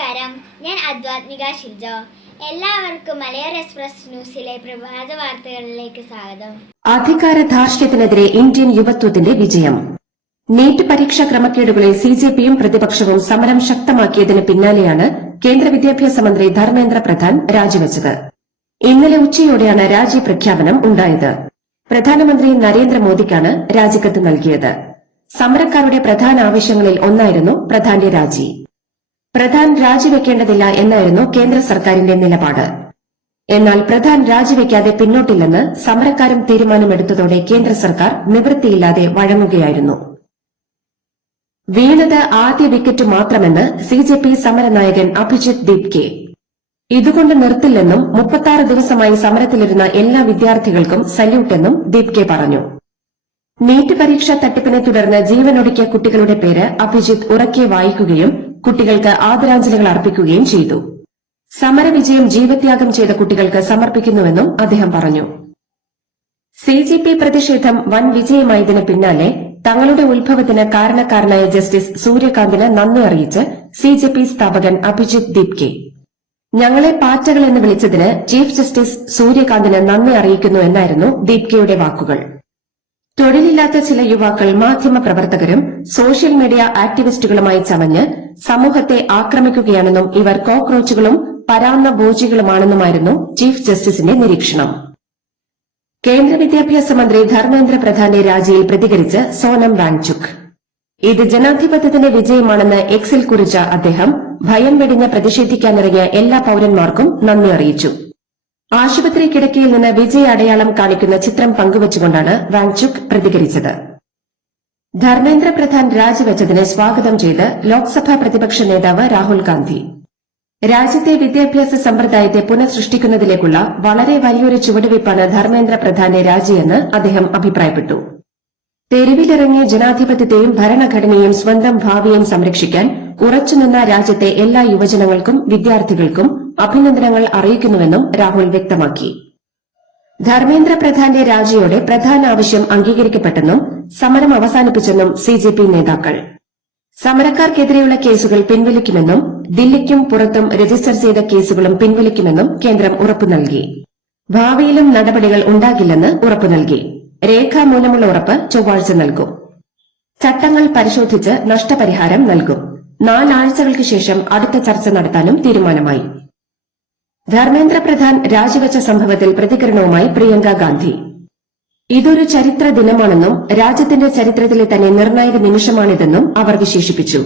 നമസ്കാരം, ഞാൻ അദ്വാത്മിക ഷിൽജോ. എല്ലാവർക്കും മലയാളം എക്സ്പ്രസ് ന്യൂസിലെ പ്രഭാത വാർത്തകളിലേക്ക് സ്വാഗതം. അധികാര ധാർഷ്ട്യത്തിനെതിരെ ഇന്ത്യൻ യുവത്വത്തിന്റെ വിജയം. നീറ്റ് പരീക്ഷാ ക്രമക്കേടുകളിൽ സിജെപിയും പ്രതിപക്ഷവും സമരം ശക്തമാക്കിയതിന് പിന്നാലെയാണ് കേന്ദ്ര വിദ്യാഭ്യാസ മന്ത്രി ധർമ്മേന്ദ്ര പ്രധാൻ രാജിവെച്ചത്. ഇന്നലെ ഉച്ചയോടെയാണ് രാജി പ്രഖ്യാപനം ഉണ്ടായത്. പ്രധാനമന്ത്രി നരേന്ദ്രമോദിക്കാണ് രാജിക്കത്ത് നൽകിയത്. സമരക്കാരുടെ പ്രധാന ആവശ്യങ്ങളിൽ ഒന്നായിരുന്നു പ്രധാന്റെ രാജി. പ്രധാൻ രാജിവെക്കേണ്ടതില്ല എന്നായിരുന്നു കേന്ദ്ര സർക്കാരിന്റെ നിലപാട്. എന്നാൽ പ്രധാൻ രാജിവെക്കാതെ പിന്നോട്ടില്ലെന്ന് സമരക്കാരും തീരുമാനമെടുത്തതോടെ കേന്ദ്ര സർക്കാർ നിവൃത്തിയില്ലാതെ വഴങ്ങുകയായിരുന്നു. വീണത് ആദ്യ വിക്കറ്റ് മാത്രമെന്ന് സിജെപി സമരനായകൻ അഭിജിത് ദീപ്കെ. ഇതുകൊണ്ട് നിർത്തില്ലെന്നും 36 ദിവസമായി സമരത്തിലിരുന്ന എല്ലാ വിദ്യാർത്ഥികൾക്കും സല്യൂട്ടെന്നും ദീപ്കെ പറഞ്ഞു. നീറ്റ് പരീക്ഷാ തട്ടിപ്പിനെ തുടർന്ന് ജീവനൊടുക്കിയ കുട്ടികളുടെ പേര് അഭിജിത്ത് ഉറക്കെ വായിക്കുകയും കുട്ടികൾക്ക് ആദരാഞ്ജലികൾ അർപ്പിക്കുകയും ചെയ്തു. സമരവിജയം ജീവത്യാഗം ചെയ്ത കുട്ടികൾക്ക് സമർപ്പിക്കുന്നുവെന്നും അദ്ദേഹം പറഞ്ഞു. സിജെപി പ്രതിഷേധം വൻ വിജയമായതിന് പിന്നാലെ തങ്ങളുടെ ഉത്ഭവത്തിന് കാരണക്കാരനായ ജസ്റ്റിസ് സൂര്യകാന്തിന് നന്ദി അറിയിച്ച് സിജെപി സ്ഥാപകൻ അഭിജിത് ദീപ്കെ. ഞങ്ങളെ പാറ്റകൾ എന്ന് വിളിച്ചതിന് ചീഫ് ജസ്റ്റിസ് സൂര്യകാന്തിന് നന്ദി അറിയിക്കുന്നു എന്നായിരുന്നു ദീപ്കെയുടെ വാക്കുകൾ. തൊഴിലില്ലാത്ത ചില യുവാക്കൾ മാധ്യമപ്രവർത്തകരും സോഷ്യൽ മീഡിയ ആക്ടിവിസ്റ്റുകളുമായി ചമഞ്ഞ് സമൂഹത്തെ ആക്രമിക്കുകയാണെന്നും ഇവർ കോക്രോച്ചുകളും പരാന്ന ഭോജികളുമാണെന്നുമായിരുന്നു ചീഫ് ജസ്റ്റിസിന്റെ നിരീക്ഷണം. കേന്ദ്ര വിദ്യാഭ്യാസ മന്ത്രി ധർമ്മേന്ദ്ര പ്രധാന്റെ രാജിയിൽ പ്രതികരിച്ച് സോനം വാങ്ചുക്. ഇത് ജനാധിപത്യത്തിന്റെ വിജയമാണെന്ന് എക്സിൽ കുറിച്ച അദ്ദേഹം ഭയം വെടിഞ്ഞ് പ്രതിഷേധിക്കാനിറങ്ങിയ എല്ലാ പൌരന്മാർക്കും നന്ദി അറിയിച്ചു. ആശുപത്രി കിടക്കയിൽ നിന്ന് വിജയ അടയാളം കാണിക്കുന്ന ചിത്രം പങ്കുവച്ചുകൊണ്ടാണ് വാങ്ചുക് പ്രതികരിച്ചത്. ധർമ്മേന്ദ്ര പ്രധാൻ രാജിവെച്ചതിനെ സ്വാഗതം ചെയ്ത് ലോക്സഭാ പ്രതിപക്ഷ നേതാവ് രാഹുൽ ഗാന്ധി. രാജ്യത്തെ വിദ്യാഭ്യാസ സമ്പ്രദായത്തെ പുനഃസൃഷ്ടിക്കുന്നതിലേക്കുള്ള വളരെ വലിയൊരു ചുവടുവയ്പ്പാണ് ധർമ്മേന്ദ്ര പ്രധാന്റെ രാജിയെന്ന് അദ്ദേഹം അഭിപ്രായപ്പെട്ടു. തെരുവിലിറങ്ങിയ ജനാധിപത്യത്തെയും ഭരണഘടനയെയും സ്വന്തം ഭാവിയെയും സംരക്ഷിക്കാൻ ഉറച്ചുനിന്ന രാജ്യത്തെ എല്ലാ യുവജനങ്ങൾക്കും വിദ്യാർത്ഥികൾക്കും അഭിനന്ദനങ്ങൾ അറിയിക്കുന്നുവെന്നും രാഹുൽ വ്യക്തമാക്കി. ധർമ്മേന്ദ്ര പ്രധാന്റെ രാജിയോടെ പ്രധാന ആവശ്യം അംഗീകരിക്കപ്പെട്ടെന്നും സമരം അവസാനിപ്പിച്ചെന്നും സിജെപി നേതാക്കൾ. സമരക്കാർക്കെതിരെയുള്ള കേസുകൾ പിൻവലിക്കുമെന്നും ദില്ലിക്കും പുറത്തും രജിസ്റ്റർ ചെയ്ത കേസുകളും പിൻവലിക്കുമെന്നും കേന്ദ്രം ഉറപ്പു നൽകി. ഭാവിയിലും നടപടികൾ ഉണ്ടാകില്ലെന്ന് ഉറപ്പു നൽകി. രേഖാമൂലമുള്ള ഉറപ്പ് ചൊവ്വാഴ്ച നൽകും. ചട്ടങ്ങൾ പരിശോധിച്ച് നഷ്ടപരിഹാരം നൽകും. 4 ആഴ്ചകൾക്ക് ശേഷം അടുത്ത ചർച്ച നടത്താനും തീരുമാനമായി. ധർമ്മേന്ദ്ര പ്രധാൻ രാജിവെച്ച സംഭവത്തിൽ പ്രതികരണവുമായി പ്രിയങ്ക ഗാന്ധി. ഇതൊരു ചരിത്ര ദിനമാണെന്നും രാജ്യത്തിന്റെ ചരിത്രത്തിലെ തന്നെ നിർണായക നിമിഷമാണിതെന്നും അവർ വിശേഷിപ്പിച്ചു.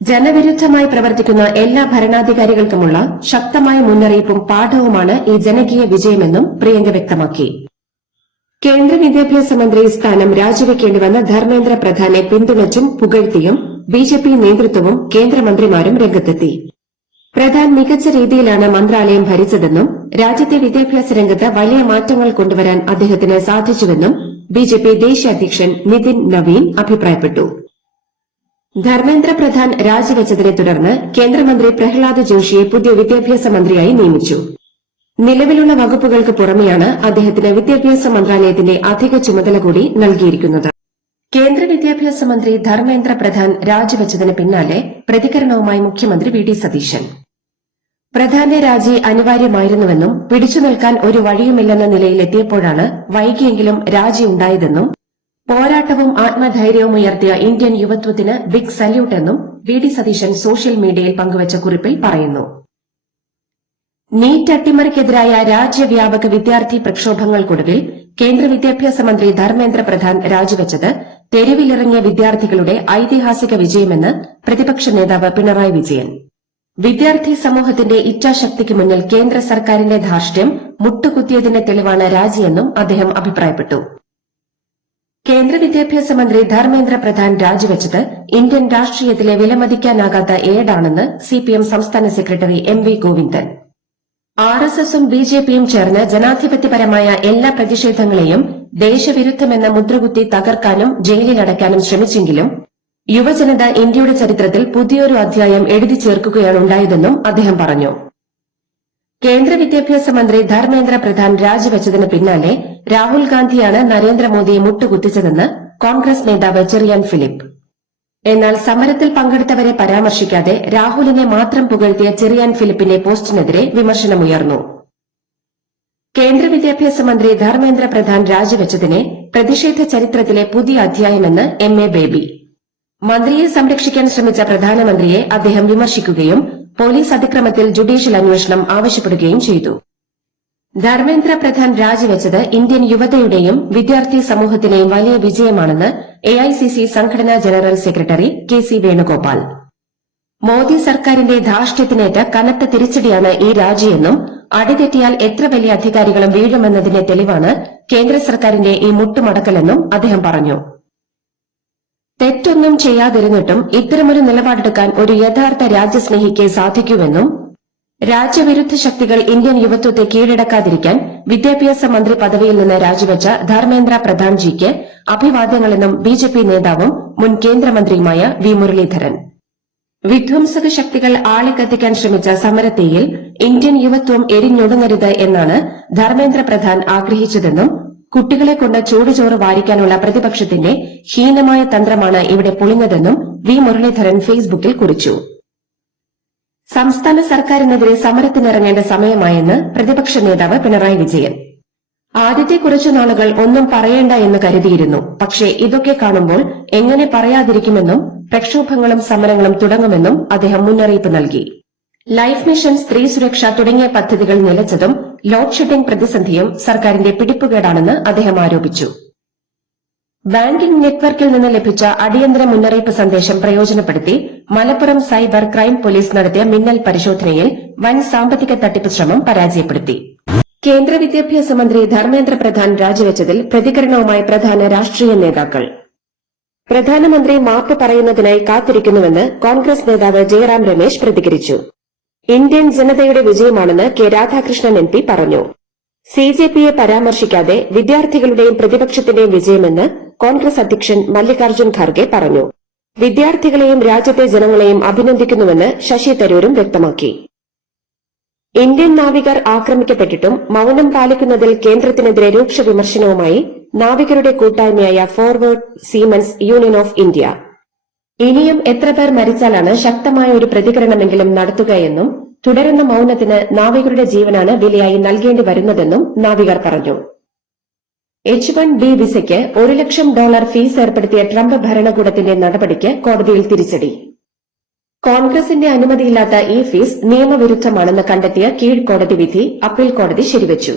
ജനവിരുദ്ധമായി പ്രവർത്തിക്കുന്ന എല്ലാ ഭരണാധികാരികൾക്കുമുള്ള ശക്തമായ മുന്നറിയിപ്പും പാഠവുമാണ് ഈ ജനകീയ വിജയമെന്നും പ്രിയങ്ക വ്യക്തമാക്കി. കേന്ദ്ര വിദ്യാഭ്യാസ മന്ത്രി സ്ഥാനം രാജിവെക്കേണ്ടിവന്ന ധർമ്മേന്ദ്ര പ്രധാനെ പിന്തുണച്ചും പുകഴ്ത്തിയും ബിജെപി നേതൃത്വവും കേന്ദ്രമന്ത്രിമാരും രംഗത്തെത്തി. പ്രധാൻ മികച്ച രീതിയിലാണ് മന്ത്രാലയം ഭരിച്ചതെന്നും രാജ്യത്തെ വിദ്യാഭ്യാസ രംഗത്ത് വലിയ മാറ്റങ്ങൾ കൊണ്ടുവരാൻ അദ്ദേഹത്തിന് സാധിച്ചുവെന്നും ബിജെപി ദേശീയ അധ്യക്ഷൻ നിതിൻ നവീൻ അഭിപ്രായപ്പെട്ടു. ധർമ്മേന്ദ്ര പ്രധാൻ രാജിവെച്ചതിനെ തുടർന്ന് കേന്ദ്രമന്ത്രി പ്രഹ്ലാദ് ജോഷിയെ പുതിയ വിദ്യാഭ്യാസ മന്ത്രിയായി നിയമിച്ചു. നിലവിലുള്ള വകുപ്പുകൾക്ക് പുറമെയാണ് അദ്ദേഹത്തിന് വിദ്യാഭ്യാസ മന്ത്രാലയത്തിന്റെ അധിക ചുമതല കൂടി നൽകിയിരിക്കുന്നത്. കേന്ദ്ര വിദ്യാഭ്യാസ മന്ത്രി ധർമ്മേന്ദ്ര പ്രധാൻ രാജിവെച്ചതിന് പിന്നാലെ പ്രതികരണവുമായി മുഖ്യമന്ത്രി വി.ഡി. സതീശൻ. പ്രധാന്റെ രാജി അനിവാര്യമായിരുന്നുവെന്നും പിടിച്ചു നിൽക്കാൻ ഒരു വഴിയുമില്ലെന്ന നിലയിലെത്തിയപ്പോഴാണ് വൈകിയെങ്കിലും രാജി ഉണ്ടായതെന്നും പോരാട്ടവും ആത്മധൈര്യവും ഉയർത്തിയ ഇന്ത്യൻ യുവത്വത്തിന് ബിഗ് സല്യൂട്ട് എന്നും വി.ഡി. സതീശൻ സോഷ്യൽ മീഡിയയിൽ പങ്കുവച്ച കുറിപ്പിൽ പറയുന്നു. നീറ്റ് അട്ടിമറിക്കെതിരായ രാജ്യവ്യാപക വിദ്യാർത്ഥി പ്രക്ഷോഭങ്ങൾക്കൊടുവിൽ കേന്ദ്ര വിദ്യാഭ്യാസ മന്ത്രി ധർമ്മേന്ദ്ര പ്രധാൻ രാജിവെച്ചത് തെരുവിലിറങ്ങിയ വിദ്യാർത്ഥികളുടെ ഐതിഹാസിക വിജയമെന്ന് പ്രതിപക്ഷ നേതാവ് പിണറായി വിജയൻ. വിദ്യാർത്ഥി സമൂഹത്തിന്റെ ഇച്ഛാശക്തിക്ക് മുന്നിൽ കേന്ദ്ര സർക്കാരിന്റെ ധാർഷ്ട്യം മുട്ടുകുത്തിയതിന്റെ തെളിവാണ് രാജിയെന്നും അദ്ദേഹം അഭിപ്രായപ്പെട്ടു. കേന്ദ്ര വിദ്യാഭ്യാസ മന്ത്രി ധർമ്മേന്ദ്ര പ്രധാൻ രാജിവെച്ചത് ഇന്ത്യൻ രാഷ്ട്രീയത്തിലെ വിലമതിക്കാനാകാത്ത ഏടാണെന്ന് സിപിഎം സംസ്ഥാന സെക്രട്ടറി എം.വി. ഗോവിന്ദൻ. ആർഎസ്എസും ബിജെപിയും ചേർന്ന് ജനാധിപത്യപരമായ എല്ലാ പ്രതിഷേധങ്ങളെയും ദേശവിരുദ്ധമെന്ന മുദ്രകുത്തി തകർക്കാനും ജയിലിലടയ്ക്കാനും ശ്രമിച്ചെങ്കിലും യുവജനത ഇന്ത്യയുടെ ചരിത്രത്തിൽ പുതിയൊരു അധ്യായം എഴുതി ചേർക്കുകയാണുണ്ടായതെന്നും അദ്ദേഹം പറഞ്ഞു. കേന്ദ്ര വിദ്യാഭ്യാസ മന്ത്രി ധർമ്മേന്ദ്ര പ്രധാൻ രാജിവെച്ചതിന് പിന്നാലെ രാഹുൽ ഗാന്ധിയാണ് നരേന്ദ്രമോദിയെ മുട്ടുകുത്തിച്ചതെന്ന് കോൺഗ്രസ് നേതാവ് ചെറിയാൻ ഫിലിപ്പ്. എന്നാൽ സമരത്തിൽ പങ്കെടുത്തവരെ പരാമർശിക്കാതെ രാഹുലിനെ മാത്രം പുകഴ്ത്തിയ ചെറിയാൻ ഫിലിപ്പിന്റെ പോസ്റ്റിനെതിരെ വിമർശനമുയർന്നു. കേന്ദ്ര വിദ്യാഭ്യാസ മന്ത്രി ധർമ്മേന്ദ്ര പ്രധാൻ രാജിവെച്ചതിനെ പ്രതിഷേധ ചരിത്രത്തിലെ പുതിയ അധ്യായമെന്ന് MA ബേബി. മന്ത്രിയെ സംരക്ഷിക്കാൻ ശ്രമിച്ച പ്രധാനമന്ത്രിയെ അദ്ദേഹം വിമർശിക്കുകയും പോലീസ് അതിക്രമത്തിൽ ജുഡീഷ്യൽ അന്വേഷണം ആവശ്യപ്പെടുകയും ചെയ്തു. ധർമ്മേന്ദ്ര പ്രധാൻ രാജിവെച്ചത് ഇന്ത്യൻ യുവതയുടെയും വിദ്യാർത്ഥി സമൂഹത്തിന്റെയും വലിയ വിജയമാണെന്ന് AICC സംഘടനാ general secretary KC Venugopal. Modi സർക്കാരിന്റെ ധാർഷ്ട്യത്തിനേറ്റ കനത്ത തിരിച്ചടിയാണ് ഈ രാജിയെന്നും അടിതെറ്റിയാൽ എത്ര വലിയ അധികാരികളും വീഴുമെന്നതിന്റെ തെളിവാണ് കേന്ദ്ര സർക്കാരിന്റെ ഈ മുട്ടുമടക്കലെന്നും അദ്ദേഹം പറഞ്ഞു. തെറ്റൊന്നും ചെയ്യാതിരുന്നിട്ടും ഇത്തരമൊരു നിലപാടെടുക്കാൻ ഒരു യഥാർത്ഥ രാജ്യസ്നേഹിക്ക് സാധിക്കുമെന്നും രാജ്യവിരുദ്ധ ശക്തികൾ ഇന്ത്യൻ യുവത്വത്തെ കീഴടക്കാതിരിക്കാൻ വിദ്യാഭ്യാസ മന്ത്രി പദവിയിൽ നിന്ന് രാജിവെച്ച ധർമ്മേന്ദ്ര പ്രധാൻജിക്ക് അഭിവാദ്യങ്ങളെന്നും BJP നേതാവും മുൻ കേന്ദ്രമന്ത്രിയുമായ V മുരളീധരൻ. വിധ്വംസക ശക്തികൾ ആളിക്കത്തിക്കാൻ ശ്രമിച്ച സമരത്തീയിൽ ഇന്ത്യൻ യുവത്വം എരിഞ്ഞൊടുങ്ങരുത് എന്നാണ് ധർമ്മേന്ദ്ര പ്രധാൻ ആഗ്രഹിച്ചതെന്നും കുട്ടികളെ കൊണ്ട് ചൂടുചോറ് വാരിക്കാനുള്ള പ്രതിപക്ഷത്തിന്റെ ഹീനമായ തന്ത്രമാണ് ഇവിടെ പൊളിഞ്ഞതെന്നും V മുരളീധരൻ ഫേസ്ബുക്കിൽ കുറിച്ചു. സംസ്ഥാന സർക്കാരിനെതിരെ സമരത്തിനിറങ്ങേണ്ട സമയമായെന്ന് പ്രതിപക്ഷ നേതാവ് പിണറായി വിജയൻ. ആദ്യത്തെ കുറച്ചു നാളുകൾ ഒന്നും പറയേണ്ട എന്ന് കരുതിയിരുന്നു. പക്ഷേ ഇതൊക്കെ കാണുമ്പോൾ എങ്ങനെ പറയാതിരിക്കുമെന്നും പ്രക്ഷോഭങ്ങളും സമരങ്ങളും തുടങ്ങുമെന്നും അദ്ദേഹം മുന്നറിയിപ്പ് നൽകി. ലൈഫ് മിഷൻ, സ്ത്രീ സുരക്ഷ തുടങ്ങിയ പദ്ധതികൾ നിലച്ചതും ലോഡ് ഷെഡിംഗ് പ്രതിസന്ധിയും സർക്കാരിന്റെ പിടിപ്പുകേടാണെന്ന് അദ്ദേഹം ആരോപിച്ചു. ബാങ്കിംഗ് നെറ്റ്വർക്കിൽ നിന്ന് ലഭിച്ച അടിയന്തര മുന്നറിയിപ്പ് സന്ദേശം പ്രയോജനപ്പെടുത്തി മലപ്പുറം സൈബർ ക്രൈം പോലീസ് നടത്തിയ മിന്നൽ പരിശോധനയിൽ വൻ സാമ്പത്തിക തട്ടിപ്പ് ശ്രമം പരാജയപ്പെടുത്തി. കേന്ദ്ര വിദ്യാഭ്യാസ മന്ത്രി ധർമ്മേന്ദ്ര പ്രധാൻ രാജിവെച്ചതിൽ പ്രതികരണവുമായി പ്രധാന രാഷ്ട്രീയ നേതാക്കൾ. പ്രധാനമന്ത്രി മാപ്പ് പറയുന്നതിനായി കാത്തിരിക്കുന്നുവെന്ന് കോൺഗ്രസ് നേതാവ് ജയറാം രമേശ് പ്രതികരിച്ചു. ഇന്ത്യൻ ജനതയുടെ വിജയമാണെന്ന് K രാധാകൃഷ്ണൻ MP പറഞ്ഞു. CJPയെ പരാമർശിക്കാതെ വിദ്യാർത്ഥികളുടെയും പ്രതിപക്ഷത്തിന്റെയും വിജയമെന്ന് കോൺഗ്രസ് അധ്യക്ഷൻ മല്ലികാർജ്ജുൻ ഖാർഗെ പറഞ്ഞു. വിദ്യാർത്ഥികളെയും രാജ്യത്തെ ജനങ്ങളെയും അഭിനന്ദിക്കുന്നുവെന്ന് ശശി തരൂരും വ്യക്തമാക്കി. ഇന്ത്യൻ നാവികർ ആക്രമിക്കപ്പെട്ടിട്ടും മൌനം പാലിക്കുന്നതിൽ കേന്ദ്രത്തിനെതിരെ രൂക്ഷ വിമർശനവുമായി നാവികരുടെ കൂട്ടായ്മയായ forward Siemens union of India. ഇനിയും എത്ര പേർ മരിച്ചാലാണ് ശക്തമായ ഒരു പ്രതികരണമെങ്കിലും നടത്തുകയെന്നും തുടരുന്ന മൌനത്തിന് നാവികരുടെ ജീവനാണ് വിലയായി നൽകേണ്ടി വരുന്നതെന്നും നാവികർ പറഞ്ഞു. H-1B വിസയ്ക്ക് $1 ലക്ഷം ഫീസ് ഏർപ്പെടുത്തിയ ട്രംപ് ഭരണകൂടത്തിന്റെ നടപടിക്ക് കോടതിയിൽ തിരിച്ചടി. കോൺഗ്രസിന്റെ അനുമതിയില്ലാത്ത ഈ ഫീസ് നിയമവിരുദ്ധമാണെന്ന് കണ്ടെത്തിയ കീഴ്ക്കോടതി വിധി അപ്പീൽ കോടതി ശരിവച്ചു.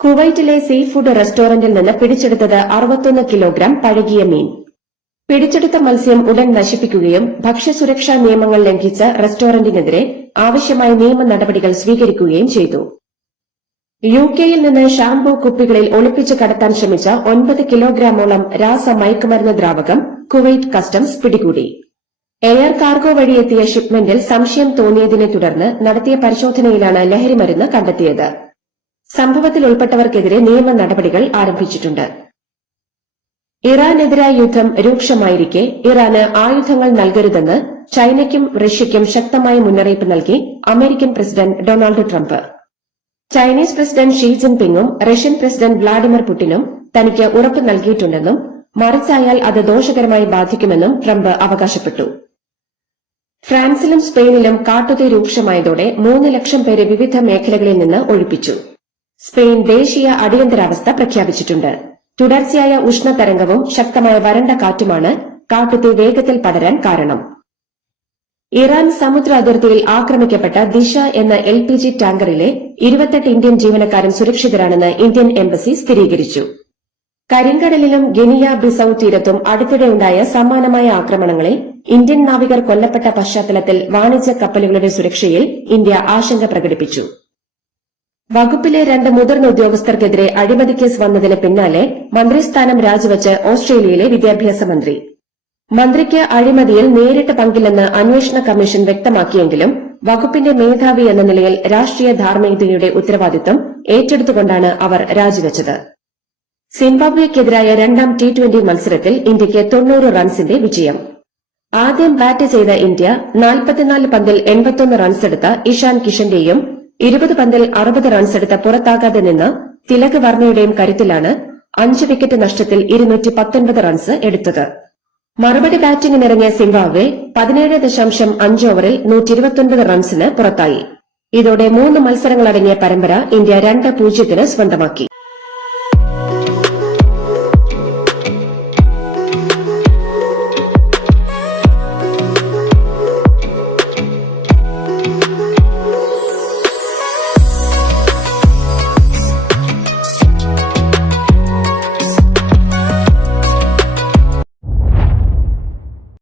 കുവൈറ്റിലെ സീ ഫുഡ് റെസ്റ്റോറന്റിൽ നിന്ന് പിടിച്ചെടുത്തത് 61 കിലോഗ്രാം പഴകിയ മീൻ. പിടിച്ചെടുത്ത മത്സ്യം ഉടൻ നശിപ്പിക്കുകയും ഭക്ഷ്യസുരക്ഷാ നിയമങ്ങൾ ലംഘിച്ച റെസ്റ്റോറന്റിനെതിരെ ആവശ്യമായ നിയമ നടപടികൾ സ്വീകരിക്കുകയും ചെയ്തു. UK-യിൽ നിന്ന് ഷാംപൂ കുപ്പികളിൽ ഒളിപ്പിച്ച് കടത്താൻ ശ്രമിച്ച 9 കിലോഗ്രാമോളം രാസ മയക്കുമരുന്ന് ദ്രാവകം കുവൈറ്റ് കസ്റ്റംസ് പിടികൂടി. എയർ കാർഗോ വഴി എത്തിയ ഷിപ്മെന്റിൽ സംശയം തോന്നിയതിനെ തുടർന്ന് നടത്തിയ പരിശോധനയിലാണ് ലഹരിമരുന്ന് കണ്ടെത്തിയത്. സംഭവത്തിൽ ഉൾപ്പെട്ടവർക്കെതിരെ നിയമ നടപടികൾ ആരംഭിച്ചിട്ടുണ്ട്. ഇറാനെതിരായ യുദ്ധം രൂക്ഷമായിരിക്കെ ഇറാന് ആയുധങ്ങൾ നൽകരുതെന്ന് ചൈനയ്ക്കും റഷ്യയ്ക്കും ശക്തമായ മുന്നറിയിപ്പ് നൽകി American president Donald Trump. Chinese president Xi ജിൻപിങ്ങും റഷ്യൻ പ്രസിഡന്റ് വ്ളാഡിമിർ പുടിനും തനിക്ക് ഉറപ്പ് നൽകിയിട്ടുണ്ടെന്നും മറിച്ചായാൽ അത് ദോഷകരമായി ബാധിക്കുമെന്നും ട്രംപ് അവകാശപ്പെട്ടു. ഫ്രാൻസിലും സ്പെയിനിലും കാട്ടുതീ രൂക്ഷമായതോടെ 3 ലക്ഷം പേരെ വിവിധ മേഖലകളിൽ നിന്ന് ഒഴിപ്പിച്ചു. സ്പെയിൻ ദേശീയ അടിയന്തരാവസ്ഥ പ്രഖ്യാപിച്ചിട്ടുണ്ട്. തുടർച്ചയായ ഉഷ്ണതരംഗവും ശക്തമായ വരണ്ട കാറ്റുമാണ് കാട്ടുതീ വേഗത്തിൽ പടരാൻ കാരണം. ഇറാൻ സമുദ്ര അതിർത്തിയിൽ ആക്രമിക്കപ്പെട്ട ദിശ എന്ന LPG ടാങ്കറിലെ 28 ഇന്ത്യൻ ജീവനക്കാരും സുരക്ഷിതരാണെന്ന് ഇന്ത്യൻ എംബസി സ്ഥിരീകരിച്ചു. കരിങ്കടലിലും ഗിനിയ ബിസൌ തീരത്തും അടുത്തിടെയുണ്ടായ സമാനമായ ആക്രമണങ്ങളിൽ ഇന്ത്യൻ നാവികർ കൊല്ലപ്പെട്ട പശ്ചാത്തലത്തിൽ വാണിജ്യ കപ്പലുകളുടെ സുരക്ഷയിൽ ഇന്ത്യ ആശങ്ക പ്രകടിപ്പിച്ചു. വകുപ്പിലെ 2 മുതിർന്ന ഉദ്യോഗസ്ഥർക്കെതിരെ അഴിമതി കേസ് വന്നതിന് പിന്നാലെ മന്ത്രിസ്ഥാനം രാജിവെച്ച് ഓസ്ട്രേലിയയിലെ വിദ്യാഭ്യാസ മന്ത്രി. മന്ത്രിക്ക് അഴിമതിയിൽ നേരിട്ട് പങ്കില്ലെന്ന് അന്വേഷണ കമ്മീഷൻ വ്യക്തമാക്കിയെങ്കിലും വകുപ്പിന്റെ മേധാവി എന്ന നിലയിൽ രാഷ്ട്രീയ ധാർമ്മികതയുടെ ഉത്തരവാദിത്തം ഏറ്റെടുത്തുകൊണ്ടാണ് അവർ രാജിവെച്ചത്. സിംബാബ്വെക്കെതിരായ 2ാം T20 മത്സരത്തിൽ ഇന്ത്യയ്ക്ക് 90 റൺസിന്റെ വിജയം. ആദ്യം ബാറ്റ് ചെയ്ത ഇന്ത്യ 44 പന്തിൽ 81 റൺസെടുത്ത ഇഷാൻ കിഷന്റെയും 20 പന്തിൽ 60 റൺസെടുത്ത പുറത്താകാതെ നിന്ന തിലക് വർമ്മയുടെയും കരുത്തിലാണ് 5 വിക്കറ്റ് നഷ്ടത്തിൽ 219 റൺസ് എടുത്തത്. മറുപടി ബാറ്റിംഗിനിറങ്ങിയ സിംബാബ്വെ 17.5 ഓവറിൽ 129 റൺസിന് പുറത്തായി. ഇതോടെ 3 മത്സരങ്ങളടങ്ങിയ പരമ്പര ഇന്ത്യ 2-0 സ്വന്തമാക്കി.